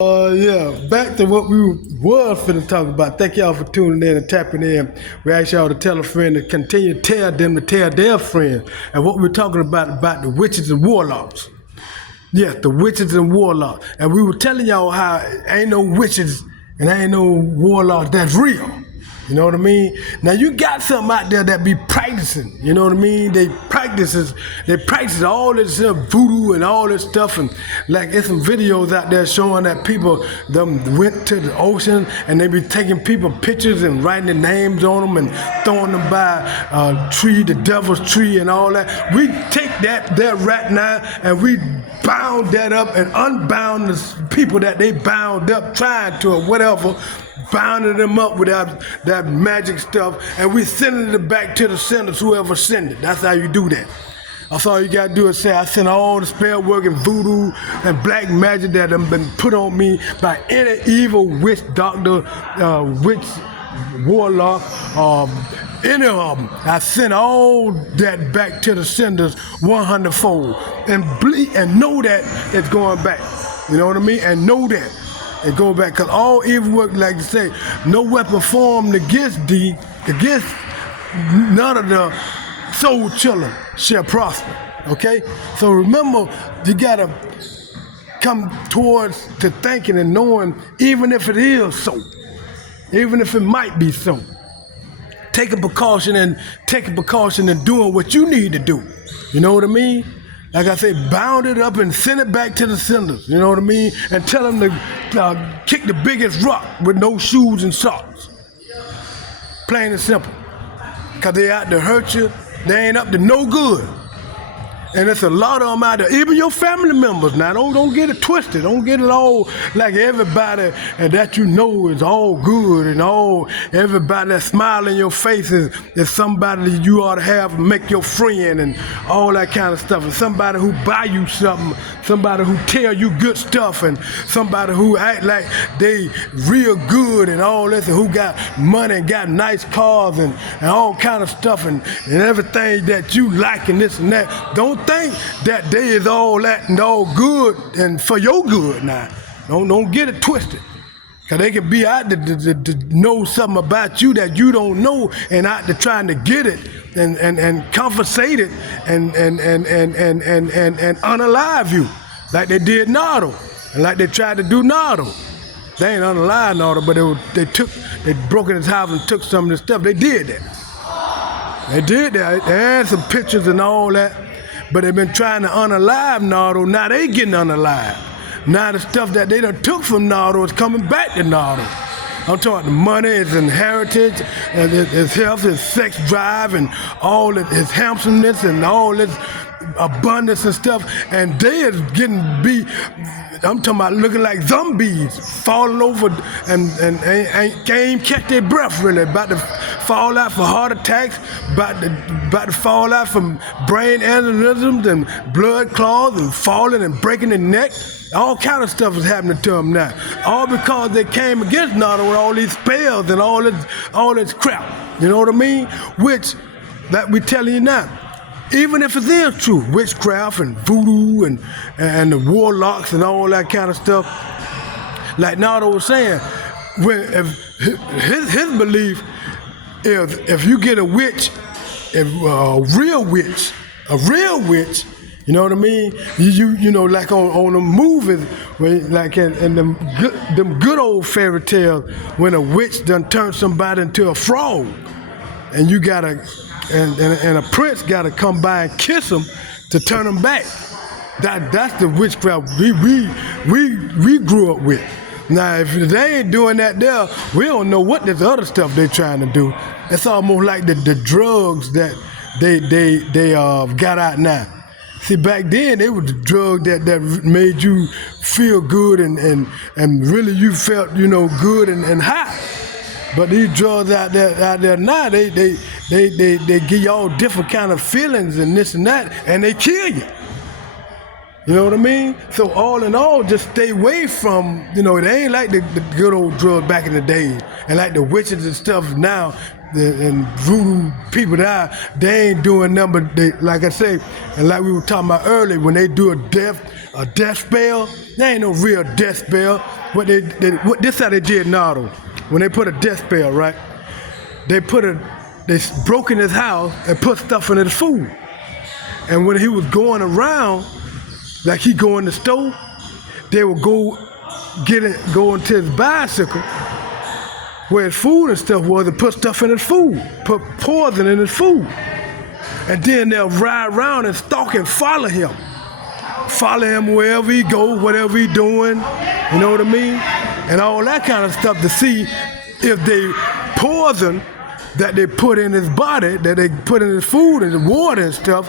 Yeah, back to what we was finna talk about. Thank y'all for tuning in and tapping in. We ask y'all to tell a friend to continue to tell them to tell their friends. And what we're talking about the witches and warlocks. Yes, the witches and warlocks. And we were telling y'all how ain't no witches and ain't no warlocks that's real. You know what I mean? Now you got something out there that be practicing. You know what I mean? They practice all this voodoo and all this stuff, and like there's some videos out there showing that people them went to the ocean and they be taking people pictures and writing their names on them and throwing them by a tree, the devil's tree, and all that. We take that right now and we bound that up and unbound the people that they bound up trying to or whatever. Bounding them up with that magic stuff, and we sending it back to the senders, whoever sent it. That's how you do that. That's all you gotta do is say, I sent all the spell work and voodoo and black magic that have been put on me by any evil witch doctor, witch warlock, any of them. I sent all that back to the senders 100-fold, and know that it's going back. You know what I mean? And know that. And go back, because all evil work, like you say, no weapon formed against none of the soul children shall prosper. Okay? So remember, you gotta come towards to thinking and knowing, even if it is so, even if it might be so. Take a precaution and doing what you need to do. You know what I mean? Like I say, bound it up and send it back to the senders, you know what I mean? And tell them to kick the biggest rock with no shoes and socks. Plain and simple. Because they out to hurt you, they ain't up to no good. And there's a lot of them out there, even your family members. Now, don't get it twisted. Don't get it all like everybody and that you know is all good and everybody that smile in your face is somebody that you ought to have make your friend and all that kind of stuff. And somebody who buy you something, somebody who tell you good stuff, and somebody who act like they real good and all this, and who got money and got nice cars and all kind of stuff and everything that you like and this and that. Don't think that they is all that and all good and for your good now. Don't get it twisted. Cause they can be out to know something about you that you don't know and out to trying to get it and compensate it and unalive you. Like they did Nardo. And like they tried to do Nardo. They ain't unalive Nardo, but they broke in his house and took some of the stuff. They did that. They did that. They had some pictures and all that. But they've been trying to unalive Nardo. Now they getting unalive. Now the stuff that they done took from Nardo is coming back to Nardo. I'm talking the money, his inheritance, and his health, his sex drive, and all his handsomeness and all his abundance and stuff. And they is getting beat. I'm talking about looking like zombies, falling over and can't even catch their breath really, about to fall out for heart attacks, about to fall out from brain aneurysms and blood clots and falling and breaking their neck. All kind of stuff is happening to them now. All because they came against Nardo with all these spells and all this crap. You know what I mean? Which, that we telling you now, even if it is true, witchcraft and voodoo and the warlocks and all that kind of stuff, like Nardo was saying, his belief is if you get a witch, a real witch, you know what I mean? You know, like on the movies, when, like in them good old fairy tales, when a witch done turned somebody into a frog, and you gotta. And a prince got to come by and kiss him to turn him back. That's the witchcraft we grew up with. Now, if they ain't doing that there, we don't know what this other stuff they trying to do. It's almost like the drugs that they got out now. See, back then, they were the drug that made you feel good and really you felt, you know, good and high. But these drugs out there now, they give you all different kind of feelings and this and that, and they kill you. You know what I mean? So all in all, just stay away from, you know, it ain't like the good old drugs back in the day, and like the witches and stuff now. and voodoo people die, they ain't doing nothing but they, like I say, and like we were talking about earlier, when they do a death spell, they ain't no real death spell. This how they did Nardo. When they put a death spell, right? They broke in his house and put stuff in his food. And when he was going around, like he go in the store, they would go into his bicycle where his food and stuff was and put stuff in his food, put poison in his food. And then they'll ride around and stalk and follow him wherever he goes, whatever he doing, you know what I mean? And all that kind of stuff to see if they poison that they put in his body, that they put in his food and the water and stuff.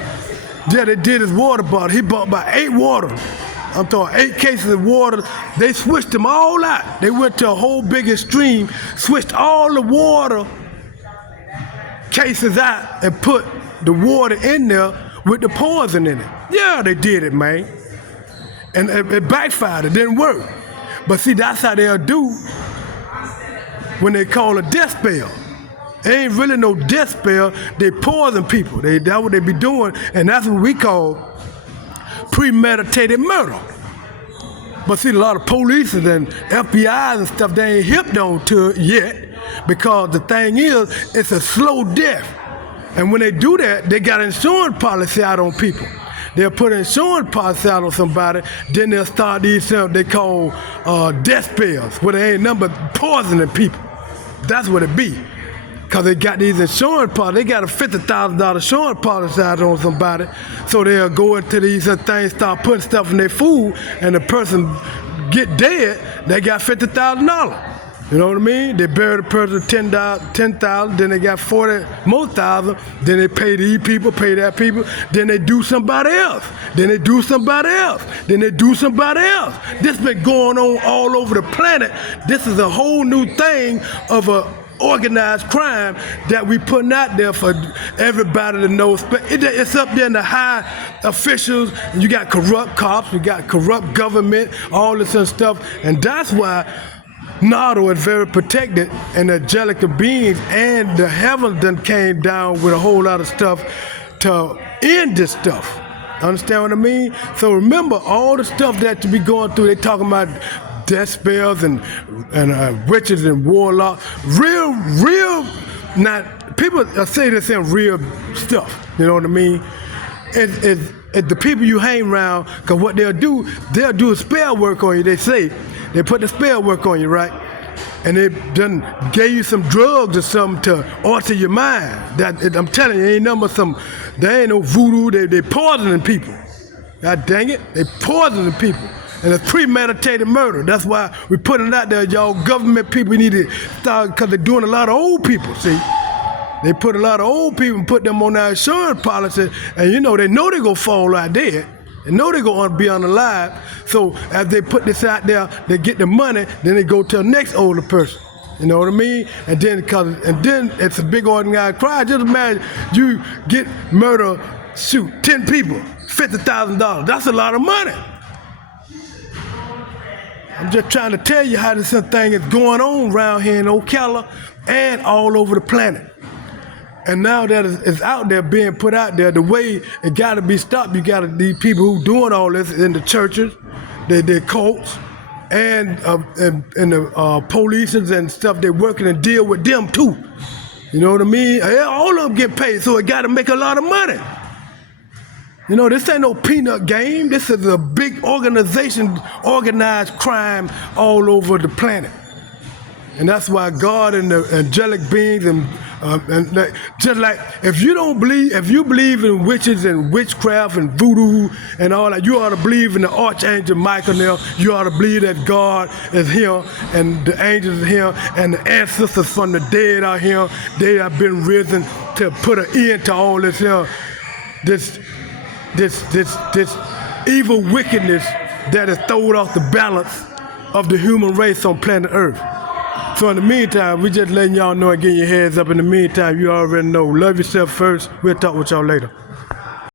Yeah, they did his water bottle. He bought about 8 water. I'm talking 8 cases of water. They switched them all out. They went to a whole big stream, switched all the water cases out and put the water in there with the poison in it. Yeah, they did it, man. And it backfired. It didn't work. But see, that's how they'll do when they call a death spell. It ain't really no death spell. They poison people. That's what they be doing, and that's what we call premeditated murder. But see, a lot of police and FBI's and stuff, they ain't hipped on to it yet, because the thing is, it's a slow death. And when they do that, they got insurance policy out on people. They'll put an insurance policy out on somebody, then they'll start these they call death spells, where they ain't nothing but poisoning people. That's what it be. Because they got these insurance policies, they got a $50,000 insurance policy out on somebody, so they'll go into these things, start putting stuff in their food, and the person get dead, they got $50,000. You know what I mean? They bury the person $10,000, then they got 40 more thousand, then they pay these people, pay that people, then they do somebody else, then they do somebody else, then they do somebody else. This been going on all over the planet. This is a whole new thing of a organized crime that we putting out there for everybody to know. It's up there in the high officials. You got corrupt cops, we got corrupt government, all this other stuff, and that's why Nardo is very protected, and the angelic beings and the heavens done came down with a whole lot of stuff to end this stuff. Understand what I mean? So remember, all the stuff that you be going through, they talking about death spells and witches and warlocks. Real, not, people say this in real stuff, you know what I mean? It's the people you hang around, because what they'll do a spell work on you, they say. They put the spell work on you, right? And they done gave you some drugs or something to alter your mind. I'm telling you, ain't nothing but there ain't no voodoo, they poisoning people. God dang it, they poisoning people. And it's premeditated murder. That's why we putting it out there, y'all government people need to start, because they're doing a lot of old people, see? They put a lot of old people and put them on their insurance policy, and they know they're gonna fall out dead. They know they're gonna be unalive. So as they put this out there, they get the money, then they go to the next older person. You know what I mean? And then it's a big organized crime. Just imagine you get murder, 10 people, $50,000. That's a lot of money. I'm just trying to tell you how this thing is going on around here in Ocala and all over the planet. And now that it's out there, being put out there, the way it got to be stopped, you got to, these people who doing all this in the churches, their cults, and the police and stuff, they're working and deal with them too. You know what I mean? All of them get paid, so it got to make a lot of money. This ain't no peanut game. This is a big organization, organized crime all over the planet. And that's why God and the angelic beings and just like, if you believe in witches and witchcraft and voodoo and all that, you ought to believe in the archangel Michael now. You ought to believe that God is here and the angels are here and the ancestors from the dead are here. They have been risen to put an end to all this here, this evil wickedness that is thrown off the balance of the human race on planet Earth. So in the meantime, we just letting y'all know and getting your heads up. In the meantime, you already know. Love yourself first. We'll talk with y'all later.